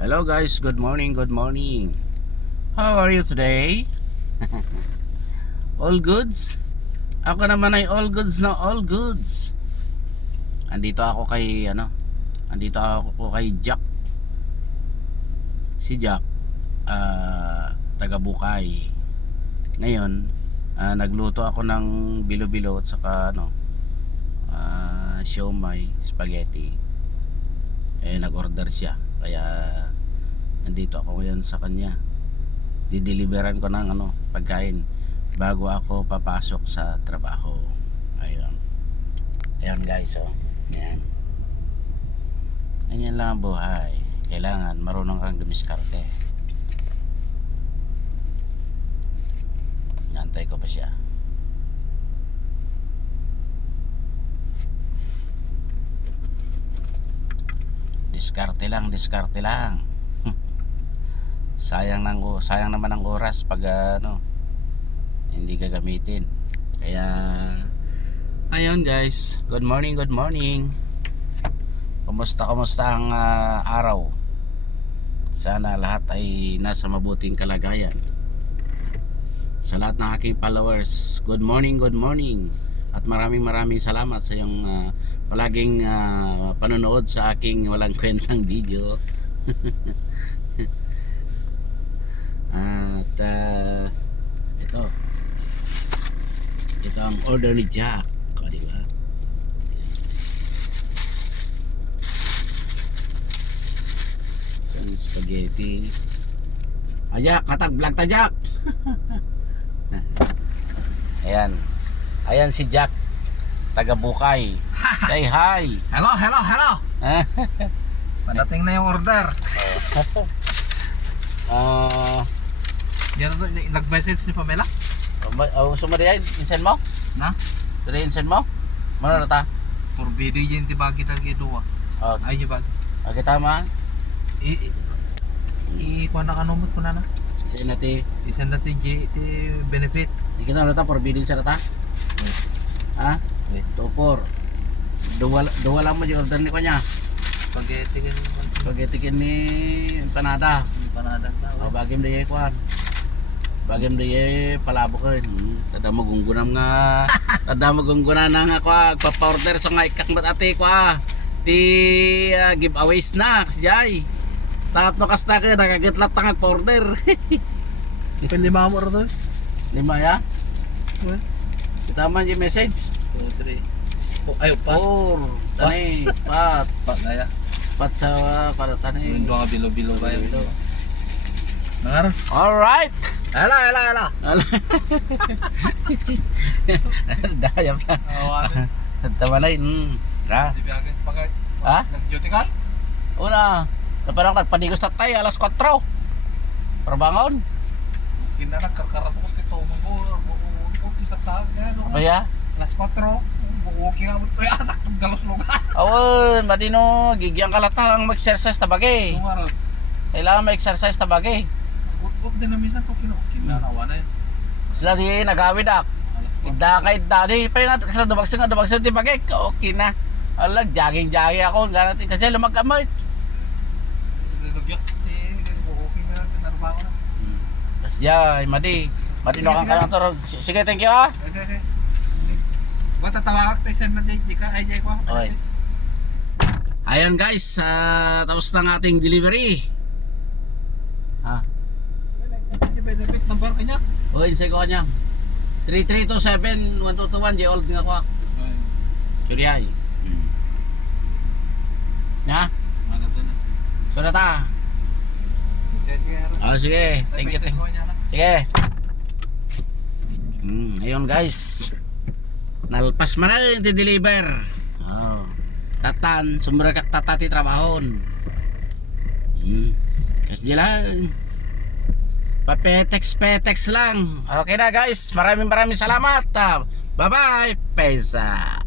Hello guys, good morning, good morning. How are you today? all goods? Ako naman ay all goods na all goods. Andito ako kay ano? Andito ako kay Jack. Si Jack ah, taga Bukay. Ngayon, ah, nagluto ako ng bilo-bilo at saka ano, ah, siomay, spaghetti. Eh nag-order siya. Kaya nandito ako ngayon sa kanya. Dideliveran ko ng ano, pagkain bago ako papasok sa trabaho. Ayun. Ayun guys, oh. Ayan. Ganyan lang ang buhay. Kailangan marunong kang dumiskarte. Nantay ko pa siya. Diskarte lang, diskarte lang. sayang nang sayang naman ang oras pag ano hindi gagamitin. Kaya ayun guys, good morning, good morning. Kumusta kumusta ang ah, araw? Sana lahat ay nasa mabuting kalagayan. Sa lahat ng aking followers, good morning, good morning. At maraming maraming salamat sa iyong ah, palaging ah, panonood sa aking walang kwentang video. At ah, ito. Ito ang order ni Jack. O, di ba? Isang spaghetti. Ajak, katag vlog ta Jack. Ayan. Ayan si Jack. Taga Bukay. Say hi. Hello, hello, hello. Padating na yung order. Ah, Yan to, nag-message ni Pamela? uh, gusto mo rin insen mo? Na? Rin insen mo? Mana na ta? For video yun ti bagi na giduwa. Oh, Ay, yung bagi. okay tama. I, i, i, kuha na kanumot ko na na. Isa na ti. Isa na si J, ti benefit. Di kita na ta for bidding sa ta. Ha? Eh. Tupor. Dua dua lang mo yung order ni kanya. Spaghetti ganun. Spaghetti kin ni empanada. Panada na. Oh, bagim di kwan. Bagim di palabo ko. Hmm. Tada mo gunggunam nga. Tada mo gunggunan na nga kwa. Pa-order sa nga ikak mat ate kwa. Ti ah, giveaways na kasjay. Tatlo kasta ka nagagitlat tangag pa-order. Palima mo rin Lima ya. Well, Kita man yung message. 2, 3. Oh, ayaw pa. Four. Tani. Pat. Pa, gaya. Pat sa para tani. Yung mga bilo-bilo kayo. Bilo. Nangaroon. Alright. Hello, hello, hello. Daya pa. Tama na yun. Ha? Di biyagin. Pagka, Ha? nag-duty ka? Una. Naparang katpanigos na tayo. Alas 4. Parbangon. Kina nagkakarap ko Abaya. Alas 4. Bukuki nga mo ito. Asak ng galos lugar. Awon. Madino. Gigyang kalatang mag-exercise tabagay. Lugar. Kailangan mag-exercise tabagay. Good din na minsan ito. Kinanawa na yun. Sila di nagawid ak. 4. Idda kay daddy. Pa yung sa dumagsing dumagsing di bagay. Okay na. Alag, jogging-jogging ako. Ganati. Kasi lumag-amay. Na. Tapos ya, madi. Madi no kang. S- Sige, thank you ah. Sige, sige. Ba't tatawag tayo sa na JJ ka? Ay, JJ ko. Okay. Ayan guys, ah, tapos na ang ating delivery. Ha? Benefit number kanya. O, yun ko kanya. 3327 1221 di old nga ko. Suryay. Hmm. Ha? Ano to na? So na ta. Ah, sige. Thank you. Thank you. Sige. Hmm, ayun guys. Nalpas man na yung deliver. Oh. Tatan, sumura kak tatati trabahon. Hmm. Kasi lang. Papetex-petex lang. Okay na guys. Maraming maraming salamat. Ah, Bye-bye. Pesa.